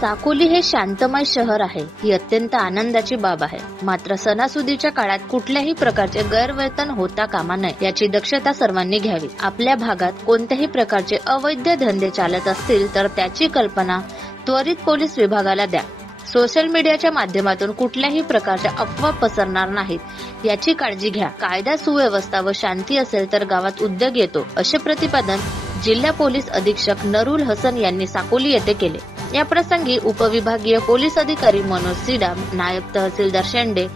साकोली हे शांतमय शहर आहे, ही अत्यंत आनंदाची बाब आहे. मात्र सणासुदीच्या काळात कुठल्याही प्रकारचे गैरवर्तन होता कामा नये याची दक्षता सर्वांनी घ्यावी. आपल्या भागात कोणत्याही प्रकारचे अवैध धंदे चालत असतील तर त्याची कल्पना त्वरित पोलीस विभागाला द्या. सोशल मीडियाच्या माध्यमातून कुठल्याही प्रकारच्या अफवा पसरणार नाहीत याची काळजी घ्या. कायदा सुव्यवस्था व शांती असेल तर गावात उद्योग येतो, असे प्रतिपादन जिल्हा पोलीस अधीक्षक नरुल हसन यांनी साकोली येथे केले. या प्रसंगी उपविभागीय पोलीस अधिकारी मनोज सिडाम, नायब तहसीलदार शेंडे,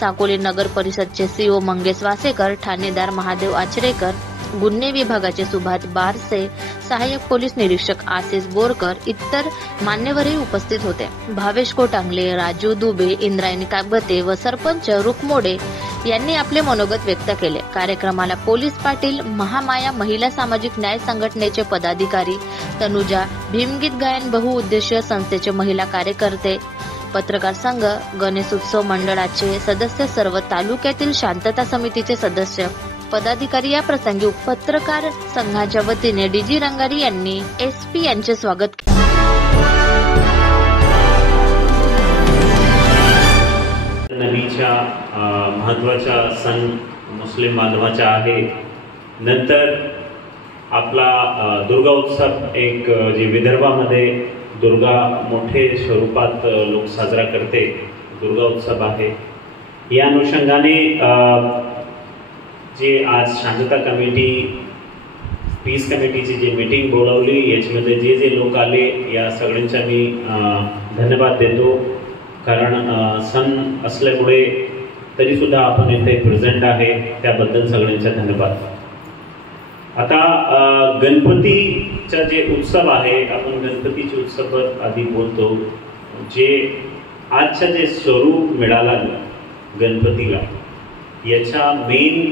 साकोली नगर परिषदचे सीओ मंगेश वासेकर, ठाणेदार महादेव आचरेकर, गुन्हे विभागाचे सुभाष बारसे, सहाय्यक पोलीस निरीक्षक आशिष बोरकर इतर मान्यवरही उपस्थित होते. भावेश कोटांगले, राजू दुबे, इंद्रायणी कागबते व सरपंच रुकमोडे यांनी आपले मनोगत व्यक्त केले. कार्यक्रमाला पोलीस पाटील, महामाया महिला सामाजिक न्याय संघटनेचे पदाधिकारी, तनुजा, भीमगीत गायन बहुउद्देशीय संस्थेचे महिला कार्यकर्ते, पत्रकार संघ, गणेश उत्सव मंडळाचे सदस्य, सर्व तालुक्यातील शांतता समितीचे सदस्य, पदाधिकारी या प्रसंगी पत्रकार संघाच्या वतीने डीजी रंगारी यांनी एसपी यांचे स्वागत केले. नबीच्या महत्वाचा सण मुस्लिम बांधवाचा आहे. नंतर आपला दुर्गा उत्सव एक जे विदर्भामध्ये दुर्गा मोठे स्वरूपात लोक साजरा करते दुर्गा उत्सव आहे. या अनुषंगाने जे आज शांतता कमिटी पीस कमिटीची जी मीटिंग बोलावली याच्यामध्ये जे जे लोक आले या सगळ्यांचा मी धन्यवाद देतो. कारण सण असल्यामुळे तरी सुद्धा आपण इथे प्रेझेंट आहे त्याबद्दल सगळ्यांचा धन्यवाद. आता गणपतीचा जे उत्सव आहे, आपण गणपतीचे उत्सव आधी बोलतो. जे आजचं जे स्वरूप मिळाला गणपतीला याचा मेन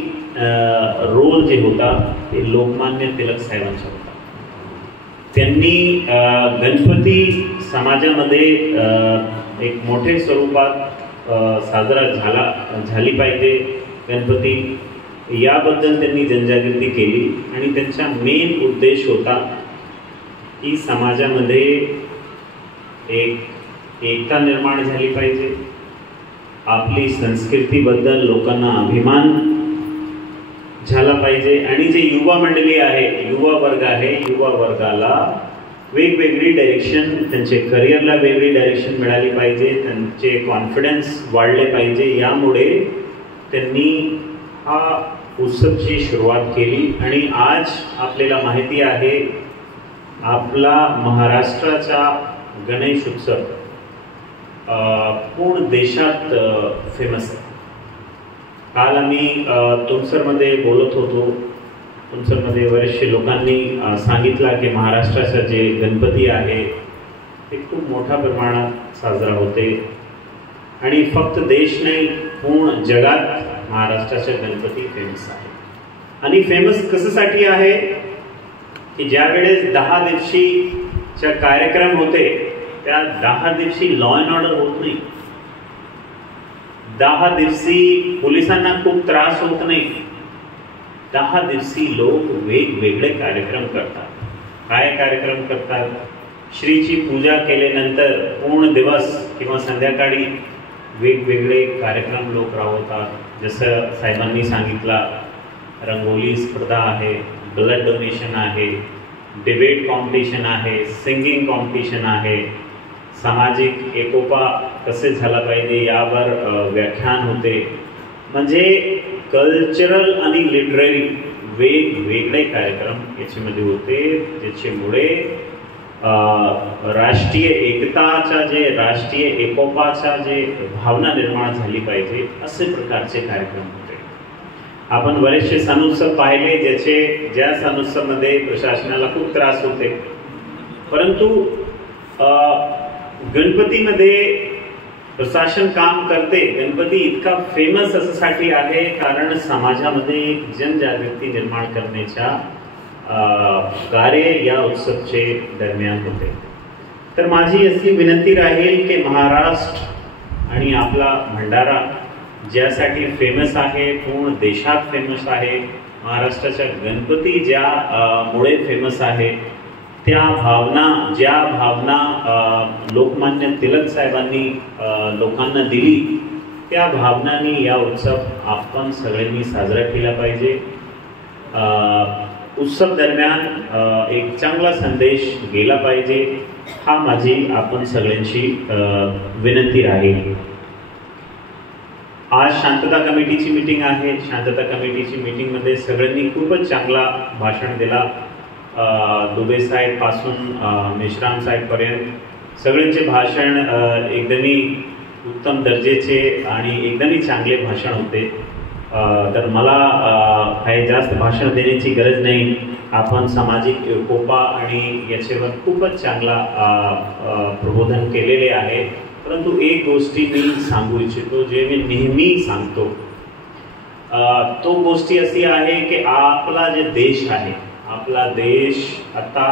रोल जे होता ते लोकमान्य टिळक साहेबांचा होता. त्यांनी गणपती समाजामध्ये एक मोठे स्वरूपात साजरा झाली पाहिजे गणपती याबद्दल त्यांनी जनजागृती केली. आणि त्यांचा मेन उद्देश होता की समाजामध्ये एक एकता निर्माण झाली पाहिजे, आपली संस्कृतीबद्दल लोकांना अभिमान झाला पाहिजे. आणि जे युवा मंडळी आहे, युवा वर्ग आहे, युवा वर्गाला वेगवेगळी डायरेक्शन, त्यांचे करिअरला वेगळी डायरेक्शन मिळाली पाहिजे, त्यांचे कॉन्फिडन्स वाढले पाहिजे. यामुळे त्यांनी हा उत्सवची सुरुवात केली. आणि आज आपल्याला माहिती आहे आपला महाराष्ट्राचा गणेश उत्सव पूर्ण देशात फेमस आहे. काल आम्ही तुमसरमध्ये बोलत होतो. तुमसरमध्ये बरेचसे लोकांनी सांगितला की महाराष्ट्राचा जे गणपती आहे ते खूप मोठ्या प्रमाणात साजरा होते. आणि फक्त देश नाही, पूर्ण जगात महाराष्ट्राचा गणपती फेमस आहे. आणि फेमस कशासाठी आहे की ज्या वेळेस 10 दिवशीचा कार्यक्रम होते त्या 10 दिवशी लॉ अँड ऑर्डर होत नाही. 10 दिवशी पोलिसांना खूप त्रास होत नाही. 10 दिवशी लोक वेगवेगळे कार्यक्रम करतात. काय कार्यक्रम करतात? श्रीची पूजा केल्यानंतर पूर्ण दिवस किंवा संध्याकाळी वेगवेगळे कार्यक्रम लोक राबवतात. जसं साहेबांनी सांगितला, रंगोली स्पर्धा आहे, ब्लड डोनेशन आहे, डिबेट कॉम्पिटिशन आहे, सिंगिंग कॉम्पिटिशन आहे, सामाजिक एकोपा कसे झाला पाहिजे यावर व्याख्यान होते. म्हणजे कल्चरल आणि लिटररी वेगवेगळे कार्यक्रम याच्यामध्ये होते, ज्याच्यामुळे राष्ट्रीय एकताचा जे राष्ट्रीय एकोपाचा जे भावना निर्माण झाली पाहिजे असे प्रकारचे कार्यक्रम होते. आपण बरेचसे सणोत्सव पाहिले ज्या सणोत्सवमध्ये प्रशासनाला खूप त्रास होते. परंतु गणपतीमध्ये प्रशासन काम करते. गणपती इतका फेमस अशासाठी आहे कारण समाजामध्ये एक जनजागृती निर्माण करण्याच्या कार्य या उत्सवचे दरम्यान होते. तर माझी अशी विनंती राहील की महाराष्ट्र आणि आपला भंडारा ज्यासाठी फेमस आहे, पूर्ण देशात फेमस आहे, महाराष्ट्राचा गणपती ज्या मुळे फेमस आहे, ज्या भावना लोकमान्य टिळक साहेबांनी लोकांना दिली, त्या भावनांनी या उत्सव आपण सगळ्यांनी साजरा केला पाहिजे. उत्सव दरम्यान एक चांगला संदेश गेला पाहिजे, हा माझी आपण सगळ्यांची विनंती राहील. आज शांतता कमिटीची मीटिंग आहे. शांतता कमिटीची मीटिंगमध्ये सगळ्यांनी खूपच चांगला भाषण दिला. दुबे साहेब पासून मेश्राम साहेबपर्यंत सगळ्यांचे भाषण एकदमी उत्तम दर्जाचे आणि एकदमी चांगले भाषण होते. तर मला काही जास्त भाषण देण्याची गरज नाही. आपण सामाजिक एकोपा आणि याच्यावर खूपच चांगला प्रबोधन केलेले आहे. परंतु एक गोष्टी मी सांगू इच्छितो, जे मी नेहमी सांगतो, तो गोष्टी अशी आहे की आपला जे देश आहे, आपला देश आता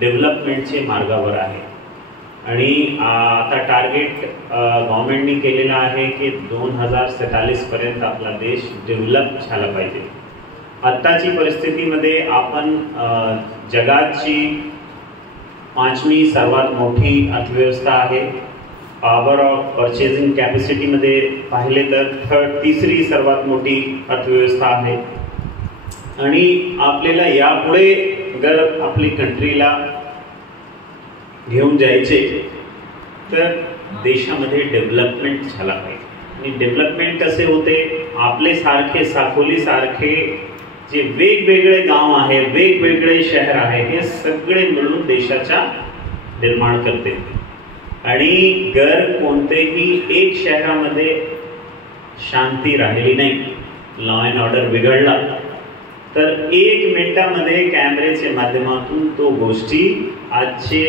डेव्हलपमेंटचे मार्गावर आहे आणि आता टार्गेट गव्हर्नमेंटनी केलेला आहे की 2047 पर्यंत आपला देश डेव्हलप झाला पाहिजे. आत्ताची परिस्थितीमध्ये आपण जगाची 5वी सर्वात मोठी अर्थव्यवस्था आहे. पॉवर ऑफ परचेसिंग कॅपॅसिटीमध्ये पाहिले तर 3री सर्वात मोठी अर्थव्यवस्था आहे. आणि आपल्याला यापुढे जर आपली कंट्रीला घेऊन जायचे तर देशामध्ये डेव्हलपमेंट झाला पाहिजे. आणि डेव्हलपमेंट कसे होते, आपले सारखे साकोली सारखे जे वेगवेगळे गाव आहे, वेगवेगळे शहर आहे, हे सगळे मिळून देशाचा निर्माण करते. आणि जर कोणतेही एक शहरामध्ये शांती राहिली नाही, लॉ अँड ऑर्डर बिघडला, तर 1 मिनिटामध्ये कॅमेऱ्याच्या माध्यमातून तो गोष्टी आजचे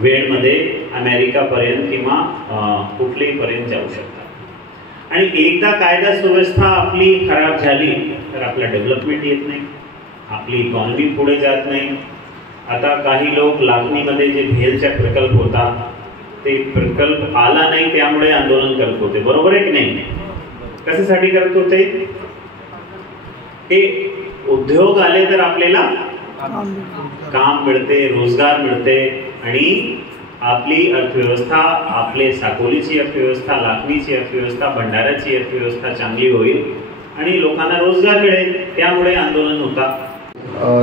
वेळमध्ये अमेरिकापर्यंत किंवा कुठल्याही पर्यंत जाऊ शकतात. आणि एकदा कायदा सुव्यवस्था आपली खराब झाली तर आपला डेव्हलपमेंट येत नाही, आपली इकॉनॉमी पुढे जात नाही. आता काही लोक लाखनीमध्ये जे भेलचा प्रकल्प होता, ते प्रकल्प आला नाही, त्यामुळे आंदोलन करत होते. बरोबर आहे की नाही? कशासाठी करत होते? हे उद्योग आले तर आपल्याला काम मिळते, रोजगार मिळते आणि आपली अर्थव्यवस्था, आपले साकोलीची अर्थव्यवस्था, लाखनीची अर्थव्यवस्था, भंडाऱ्याची अर्थव्यवस्था चांगली होईल आणि लोकांना रोजगार मिळेल. त्यामुळे आंदोलन होता.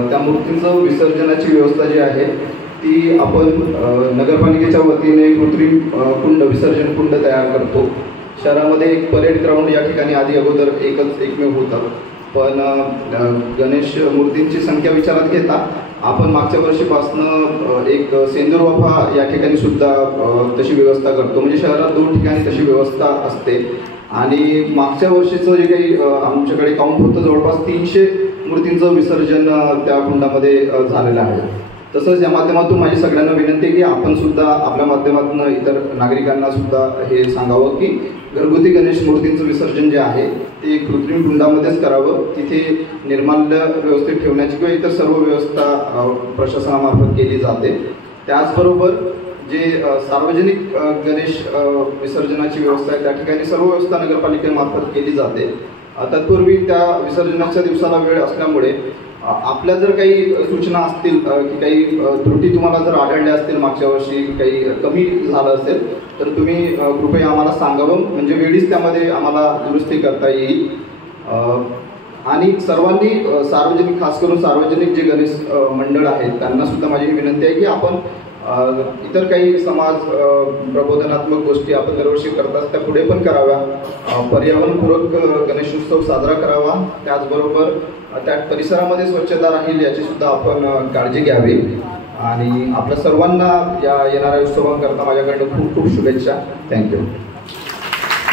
त्या मूर्तींचं विसर्जनाची व्यवस्था जी आहे ती आपण नगरपालिकेच्या वतीने कृत्रिम कुंड, विसर्जन कुंड तयार करतो. शहरामध्ये एक परेड ग्राउंड या ठिकाणी आधी अगोदर एकमेव होता, पण गणेश मूर्तींची संख्या विचारात घेता आपण मागच्या वर्षीपासून एक सेंदूर वाफा या ठिकाणी सुद्धा तशी व्यवस्था करतो. म्हणजे शहरात 2 ठिकाणी तशी व्यवस्था असते. आणि मागच्या वर्षीचं जे काही आमच्याकडे काउंट होतं, जवळपास 300 मूर्तींचं विसर्जन त्या कुंडामध्ये झालेलं आहे. तसंच या माध्यमातून माझी सगळ्यांना विनंती आहे की आपण सुद्धा आपल्या माध्यमातून इतर नागरिकांना सुद्धा हे सांगावं की घरगुती गणेश मूर्तींचं विसर्जन जे आहे ते कृत्रिम कुंडामध्येच करावं. तिथे निर्माल्य व्यवस्थित ठेवण्याची किंवा इतर सर्व व्यवस्था प्रशासनामार्फत केली जाते. त्याचबरोबर जे सार्वजनिक गणेश विसर्जनाची व्यवस्था आहे त्या ठिकाणी सर्व व्यवस्था नगरपालिकेमार्फत केली जाते. तत्पूर्वी त्या विसर्जनाच्या दिवसाला वेळ असल्यामुळे आपल्या जर काही सूचना असतील की काही त्रुटी तुम्हाला जर आढळल्या असतील, मागच्या वर्षी काही कमी झालं असेल, तर तुम्ही कृपया आम्हाला सांगावं, म्हणजे वेळीच त्यामध्ये आम्हाला दुरुस्ती करता येईल. आणि सर्वांनी सार्वजनिक, खास करून सार्वजनिक जे गणेश मंडळ आहेत त्यांना सुद्धा माझी विनंती आहे की आपण इतर काही समाज प्रबोधनात्मक गोष्टी आपण दरवर्षी करतात त्या पुढे पण कराव्या. पर्यावरणपूरक गणेशोत्सव साजरा करावा. त्याचबरोबर त्या परिसरामध्ये स्वच्छता राहील याची सुद्धा आपण काळजी घ्यावी. आणि आपल्या सर्वांना या येणाऱ्या उत्सवांकरता माझ्याकडनं खूप खूप शुभेच्छा. थँक्यू.